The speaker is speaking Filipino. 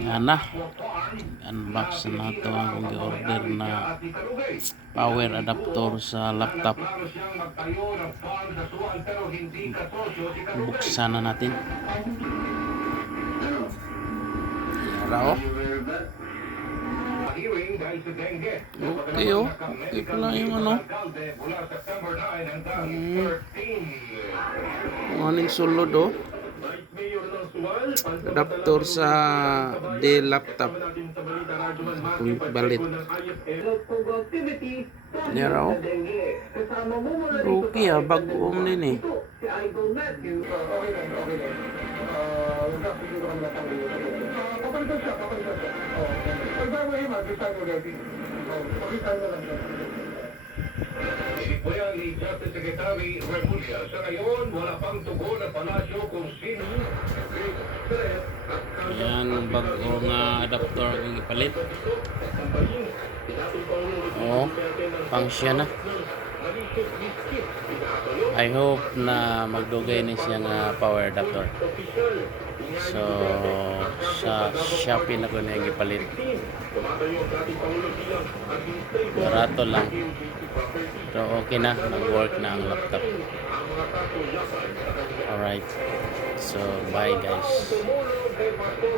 Yan na. Unbox na ito ang order na power adapter sa laptop. Buksan na natin. Yan okay oh. Okay pala yung ano. Maning sulod oh. Adapter sa Dell laptop. Kung balit. Yan oh. Okay ah, bagong din eh. Ipuyan ni Justice Secretary Remulla sa ngayon, wala pang tugon at palasyo kung sino yan, bagong adapter kung ipalit. Oh, function na. I hope na magdugay ni siyang power adapter. So sa Shopee na ko na yung ipalit. Barato lang. Pero okay na, nag-work na ang laptop. Alright. So bye guys.